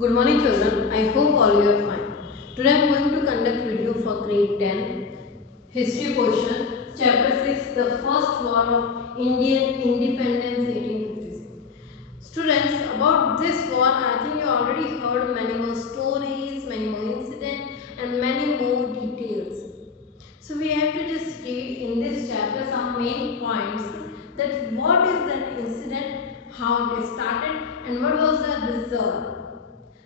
Good morning children, I hope all you are fine. Today I am going to conduct video for grade 10 history portion chapter 6 the first war of Indian independence 1856. Students, about this war I think you already heard many more stories, many more incidents and many more details. So we have to just read in this chapter some main points that what is that incident, how it started and what was the result.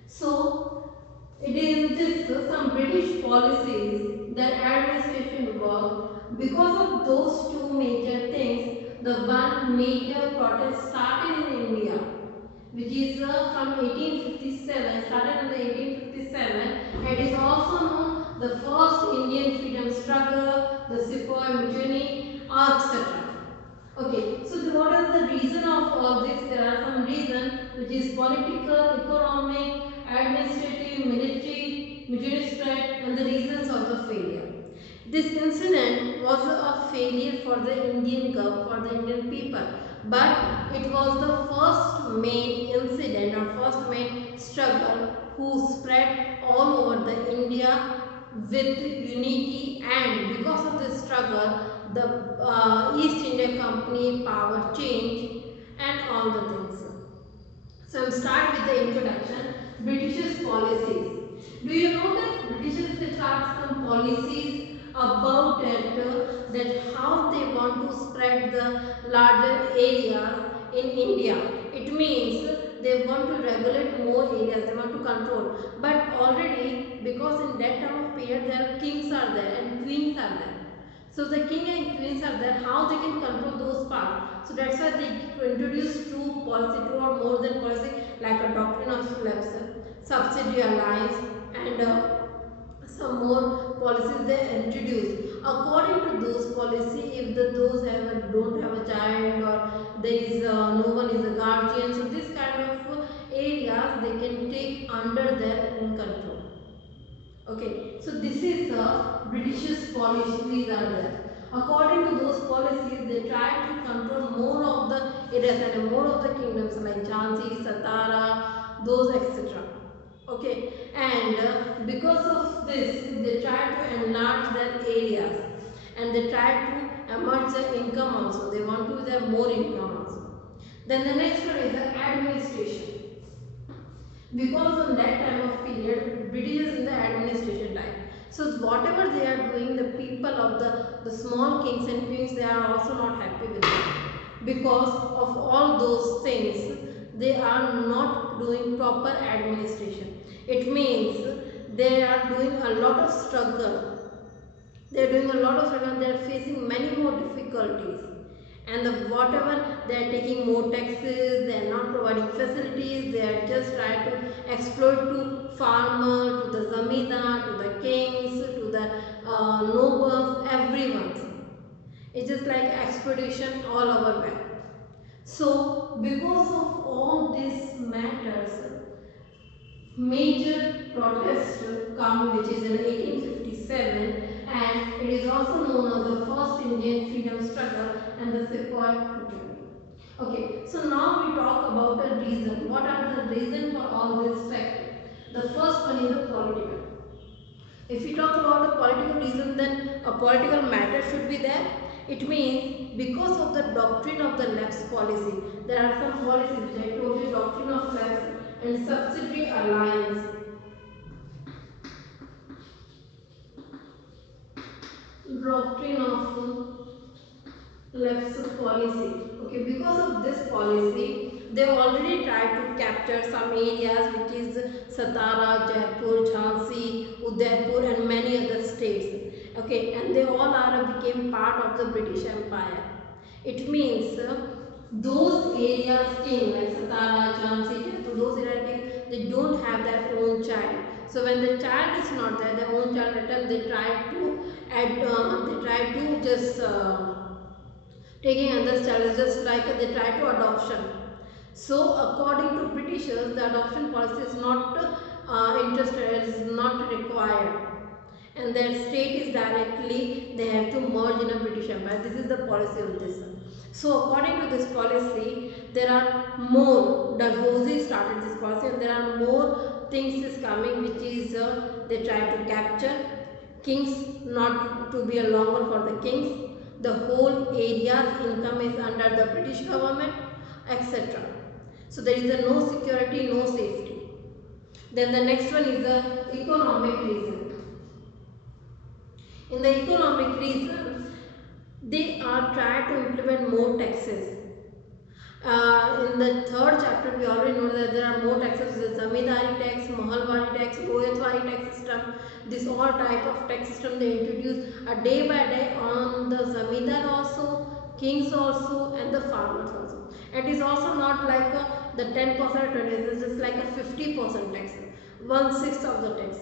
So, it is just some British policies that administration worked. Because of those two major things, the one major protest started in India, which is from 1857, started in the 1857, and is also known the first Indian freedom struggle, the Sepoy Mutiny, etc. Okay, so what is the reason of all this? There are some reasons which is political, economic, administrative, military, military spread and the reasons of the failure. This incident was a failure for the Indian government, for the Indian people, but it was the first main incident or first main struggle who spread all over the India with unity, and because of this struggle the East India Company power change and all the things. So I will start with the introduction. British's policies. Do you know that Britishers they start some policies about that how they want to spread the larger areas in India. It means they want to regulate more areas, they want to control. But already because in that time of period their kings are there and queens are there. So the king and queens are there, how they can control those parts. So that's why they introduce two policy, two or more than policy, like a doctrine of slaves, subsidy alliance, and some more policies they introduce. According to those policy, if those don't have a child or there is no one is a guardian, so this kind of areas they can take under their own control. Okay, so this is the British's policies are there. According to those policies, they try to control more of the areas and more of the kingdoms like Jhansi, Satara, those etc. Okay, and because of this, they try to enlarge their areas and they try to emerge their income also. They want to have more income also. Then the next one is the administration. Because on that time of period British is in the administration time, so whatever they are doing, the people of the small kings and queens, they are also not happy with it. Because of all those things they are not doing proper administration. It means they are doing a lot of struggle, they are doing a lot of struggle, they are facing many more difficulties, and whatever they are taking more taxes, they are not providing facilities, they are just trying to exploit to farmer, to the zamindar, to the kings, to the nobles, everyone. It's just like exploitation all over where. So because of all these matters, major protest come which is in 1857, and it is also known as the first Indian freedom struggle and the Sepoy Mutiny. Okay, so now we talk about the reason. What are the reasons for all this factor? The first one is the political. If we talk about the political reason, then a political matter should be there. It means because of the doctrine of the left policy, there are some policies which I told you, doctrine of left and subsidiary alliance. Doctrine of left policy. Okay, because of this policy, they already tried to capture some areas which is Satara, Jaipur, Jhansi, Udaipur and many other states. Okay, and they all are became part of the British Empire. It means those areas came like Satara, Jhansi, Jaipur, those areas came, they don't have their own child. So when the child is not there, their own child return, they try to add, they try to just taking another child is just like they try to adoption. So according to Britishers, the adoption policy is not interested, is not required, and their state is directly they have to merge in a British Empire. This is the policy of this. So according to this policy, there are more. Dalhousie started this policy, and there are more things is coming, which is they try to capture kings, not to be a longer for the kings. The whole area's income is under the British government, etc. So there is a no security, no safety. Then the next one is the economic reason. In the economic reason, they are trying to implement more taxes. In the third chapter, we already know that there are more taxes: the zamindari tax, mahalwari tax, goyatwari tax system. This all type of tax system they introduce day by day on the zamindar also, kings also, and the farmers also. It is also not like the 10%, it is just like a 50% tax, 1/6 of the tax,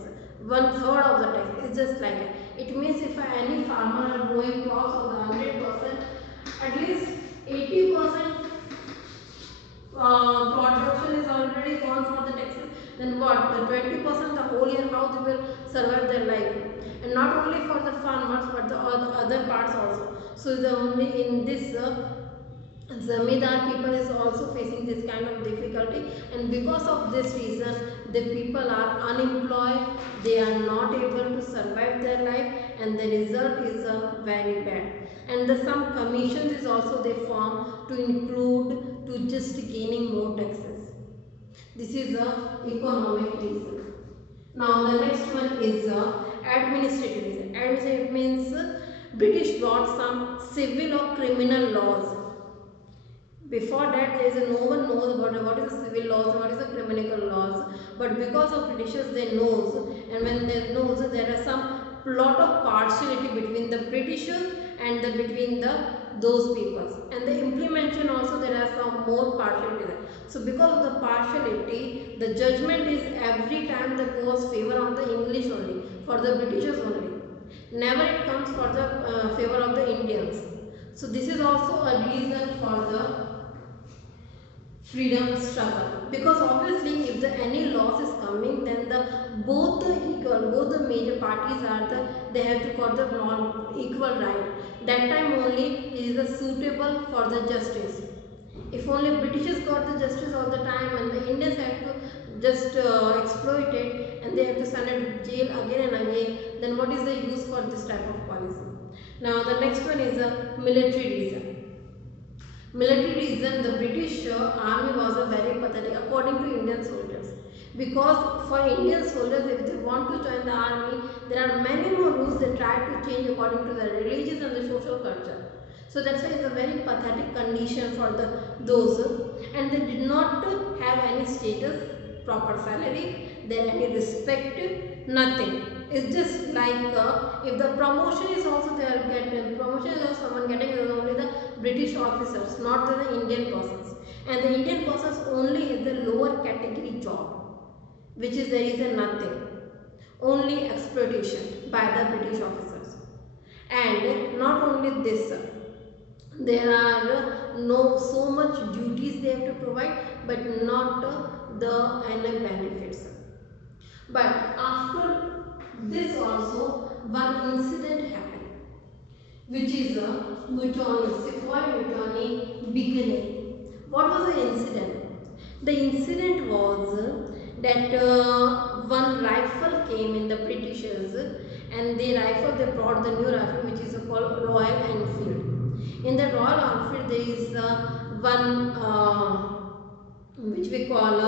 1/3 of the tax. It's just like that. It means if any farmer are going cross of the 100%, at least 80% production is already gone for the taxes. Then what? The 20% the whole year, how they will survive their life? And not only for the farmers but the other parts also. So the only in this zamindar people is also facing this kind of difficulty, and because of this reason the people are unemployed, they are not able to survive their life, and the result is very bad. And the some commissions is also they form to include to just gaining more taxes. This is the economic reason. Now the next one is administrative reason. Administrative means British brought some civil or criminal laws. Before that, there is no one knows about what is the civil laws and what is the criminal laws. But because of Britishers, they knows, and when they knows, there are some lot of partiality between the Britishers and between the those peoples, and the implementation also there are some more partiality there. So because of the partiality, the judgment is every time that goes favor of the English only, for the Britishers only. Never it comes for the favor of the Indians. So this is also a reason for the freedom struggle, because obviously if the any loss is coming, then the both the major parties are they have to got the equal right. That time only is the suitable for the justice. If only Britishers got the justice all the time and the Indians have to just exploit it, and they have to send it to jail again and again, then what is the use for this type of policy? Now the next one is a military reason. Military reason, the British army was a very pathetic according to Indian soldiers, because for Indian soldiers, if they want to join the army, there are many more rules they try to change according to the religious and the social culture. So that's why it's a very pathetic condition for those, and they did not have any status, proper salary, then any respect, nothing. It's just like if the promotion is also they are getting, promotion is also someone getting, is only the British officers, not the Indian persons. And the Indian persons only is the lower category job, which is there is a nothing, only exploitation by the British officers. And not only this, there are no so much duties they have to provide, but not the any benefits. But after this also one incident happened, which is a mutiny, Sepoy mutiny beginning. What was the incident? The incident was that one rifle came in the Britishers, and the rifle they brought the new rifle, which is called Royal Enfield. In the Royal Enfield there is one which we call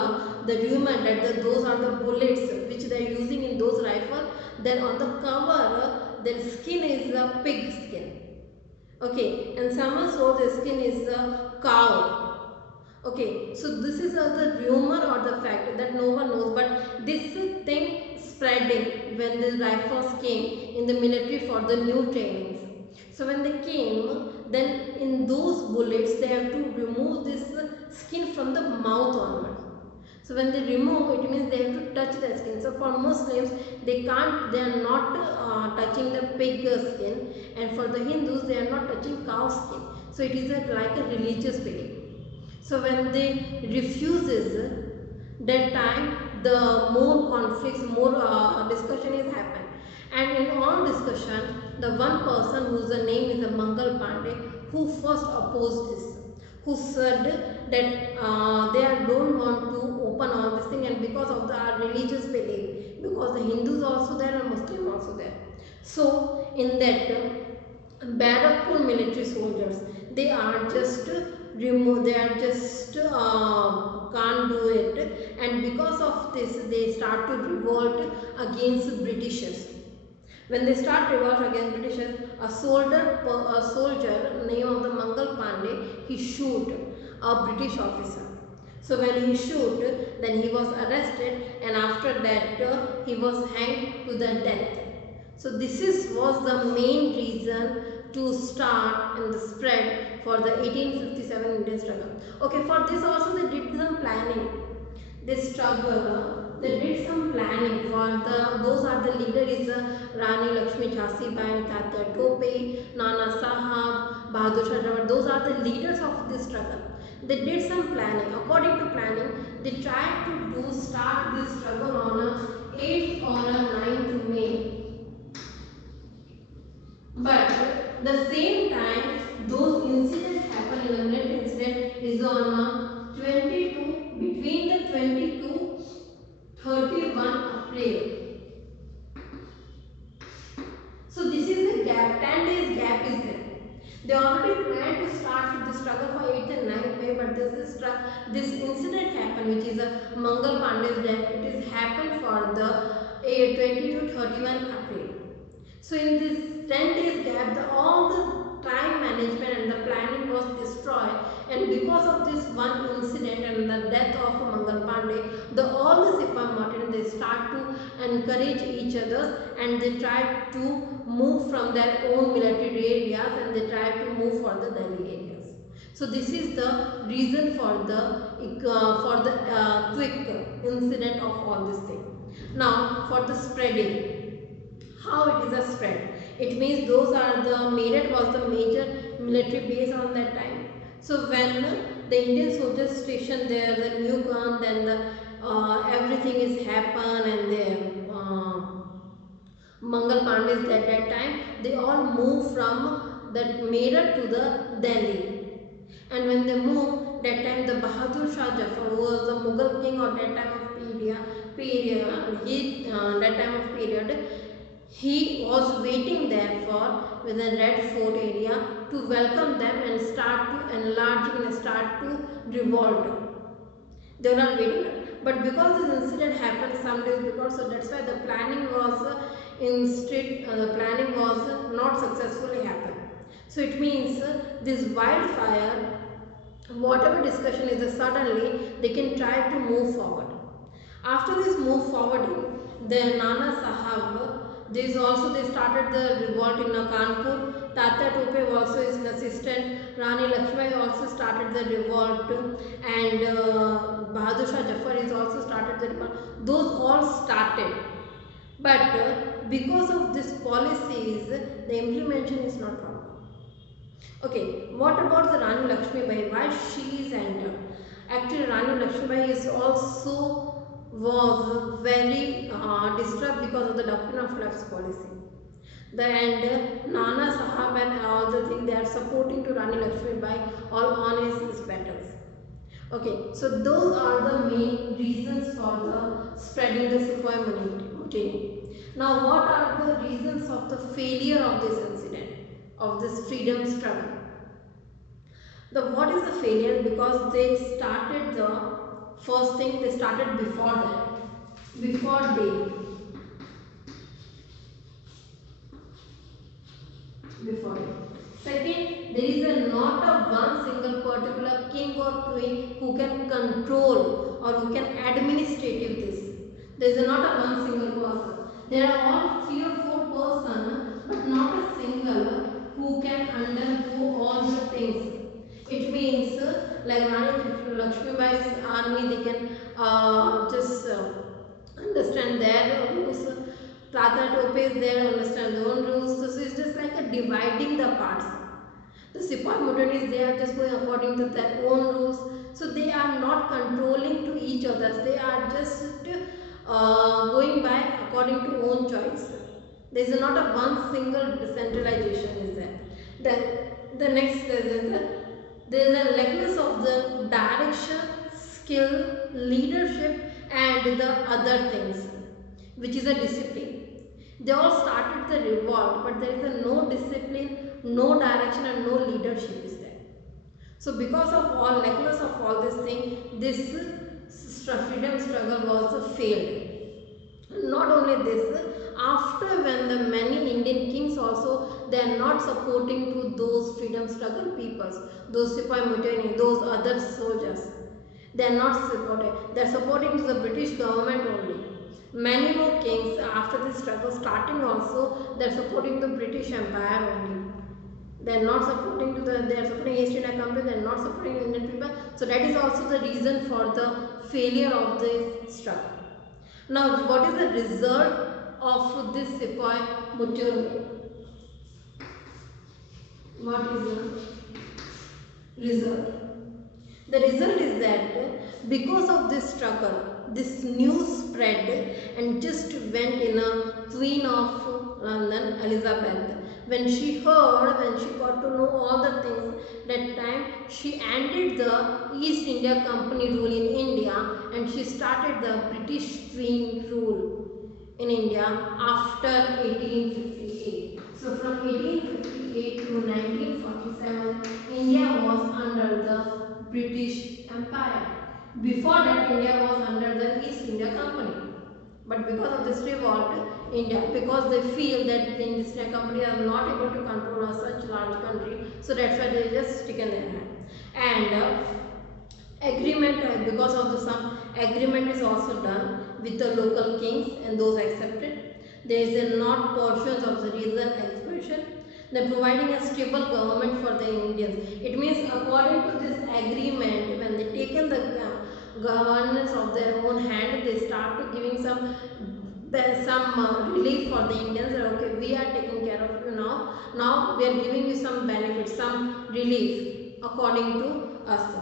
the rumor that those are the bullets which they are using in those rifles. Then on the cover their skin is a pig skin. Okay, and someone saw the skin is a cow. Okay, so this is the rumor or the fact that no one knows, but this thing spreading when the rifles came in the military for the new trainings. So when they came, then in those bullets they have to remove this skin from the mouth onward. So when they remove, it means they have to touch the skin. So for Muslims, they are not touching the pig skin, and for the Hindus, they are not touching cow skin. So it is like a religious belief. So when they refuses, that time the more conflicts, more discussion is happened. And in all discussion, the one person whose name is Mangal Pandey, who first opposed this, who said that they don't want to open all this thing, and because of our religious belief, because the Hindus also there and Muslim also there. So in that Barakpur military soldiers, they are just remove, they are just can't do it, and because of this they start to revolt against Britishers. When they start revolt against Britishers, a soldier name of the Mangal Pandey, he shoot a British officer. So when he shoot, then he was arrested, and after that he was hanged to the death. So this was the main reason to start and the spread for the 1857 Indian struggle. Okay, for this also they did some planning. This struggle, they did some planning for those are the leader is Rani Lakshmi Jhansi Bai, Tatya Tope, Nana Sahab, Bahadur Shah Jawahar. Those are the leaders of this struggle. They did some planning. According to planning, they tried to start this struggle on a 8th or a 9th May. But the same time, those incidents happen in the net incident is on 22, between the 22 31 April. So this is the gap, 10 days gap is there. They already planned to start with the struggle for 8th and 9th May, but this incident happened, which is a Mangal Pandey's death. It is happened for the 20 to 31 April. So in this 10 days gap, all the time management and the planning was destroyed, and because of this one incident and the death of Mangal Pandey, all the Sepoy Martin, they start to encourage each other, and they try to move from their own military areas, and they try to move for the Delhi areas. So this is the reason for the quick incident of all this thing. Now for the spreading. How it is a spread? It means those are the Meerut was the major military base on that time. So when the Indian soldiers stationed there, the new gun, then everything is happen, and the Mangal Pandey's at that time, they all move from that Meerut to the Delhi. And when they moved, that time the Bahadur Shah Jafar, who was the Mughal king of that time of period, he was waiting there for with a Red Fort area to welcome them and start to enlarging and start to revolt. They were not waiting, but because this incident happened some days before, so that's why the planning was not successfully happened. So it means this wildfire, whatever discussion is there, suddenly they can try to move forward. After this move forwarding, then Nana Sahab, they started the revolt in Kanpur. Tatya Tope also is an assistant. Rani Lakshmi also started the revolt, and Bahadur Shah Jafar is also started the revolt. Those all started, but because of these policies, the implementation is not proper. Okay, what about the Rani Lakshmi Bai? Why she is entered? Actually, Rani Lakshmi Bai is also was very disturbed because of the doctrine of lapse policy. Nana Sahab and all the things, they are supporting to Rani Lakshmi Bai all on his battles. Okay, so those are the main reasons for the spreading the Sepoy mutiny. Now, what are the reasons of the failure of this incident, of this freedom struggle? What is the failure? Because they started the first thing, they started before that, before day. Before it. Second, there is not a one single particular king or queen who can control or who can administrative this. There is not a one single person. There are all 3 or 4 persons, but not a single who can undergo all the things. It means like Rani Lakshmi Bai's army, they can just understand their rules. Tatya Tope is there, understand their own rules. So it's just like a dividing the parts. The Sepoy mutineers, they are just going according to their own rules. So they are not controlling to each other. They are just going by according to own choice. There is not a one single decentralization is there. Then the next is there is a lackness of the direction, skill, leadership and the other things, which is a discipline. They all started the revolt, but there is a no discipline, no direction and no leadership is there. So because of all lackness of all this thing, this freedom struggle was failed. Not only this, after when the many Indian kings also, they are not supporting to those freedom struggle peoples, those Sepoy Mutiny, those other soldiers. They are not supporting. They are supporting to the British government only. Many more kings after this struggle starting also, they are supporting the British Empire only. They are not supporting to the, they are supporting East India Company, they are not supporting the Indian people. So that is also the reason for the failure of this struggle. Now what is the result of this Sepoy Mutiny? What is the result? The result is that because of this struggle, this news spread and just went in a Queen of London, Elizabeth. When she heard, when she got to know all the things, that time she ended the East India Company rule in India and she started the British Queen rule in India after 1858. So from 1858 to 1947, India was under the British Empire. Before that, India was under the East India Company. But because of this revolt, India, because they feel that the East India Company are not able to control such large country, so that's why they just taken their hand. And agreement, because of the some agreement is also done with the local kings and those accepted. There is a not portions of the regional expansion. Then providing a stable government for the Indians. It means according to this agreement, when they taken the governance of their own hand, they start to giving some relief for the Indians. Okay, we are taking care of you now. Now we are giving you some benefits, some relief according to us.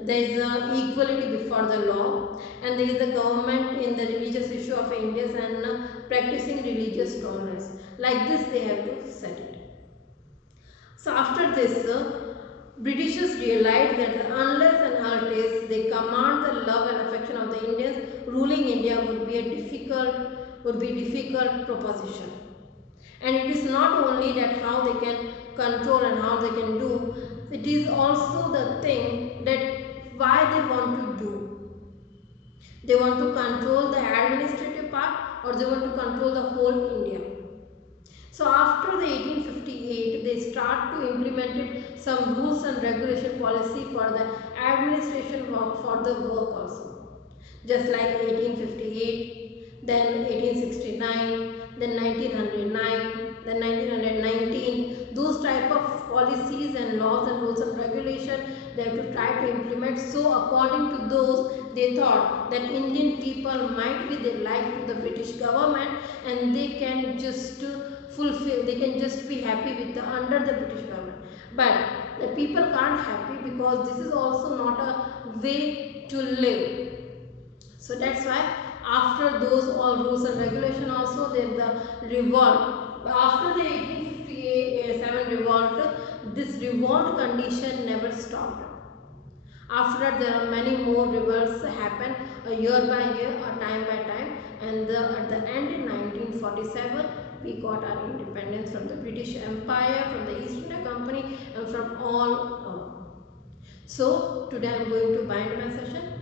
There is equality before the law, and there is the government in the religious issue of Indians and practicing religious tolerance. Like this, they have to set it. So after this, Britishers realized that unless and until they command the love and affection of the Indians, ruling India would be difficult proposition. And it is not only that how they can control and how they can do, it is also the thing that why they want to do. They want to control the administrative part or they want to control the whole India. So after the 1858, they start to implement some rules and regulation policy for the administration work for the work also. Just like 1858, then 1869, then 1909, then 1919. Those type of policies and laws and rules and regulation they have to try to implement. So according to those, they thought that Indian people might be they like to the British government and they can just fulfill, they can just be happy with the under the British government. But the people can't happy because this is also not a way to live. So that's why after those all rules and regulation also there is the revolt. After the 1857 revolt, this revolt condition never stopped. After that there are many more revolts happen year by year or time by time, and at the end in 1947 we got our independence from the British Empire, from the East India Company and from all. So today I am going to bind my session.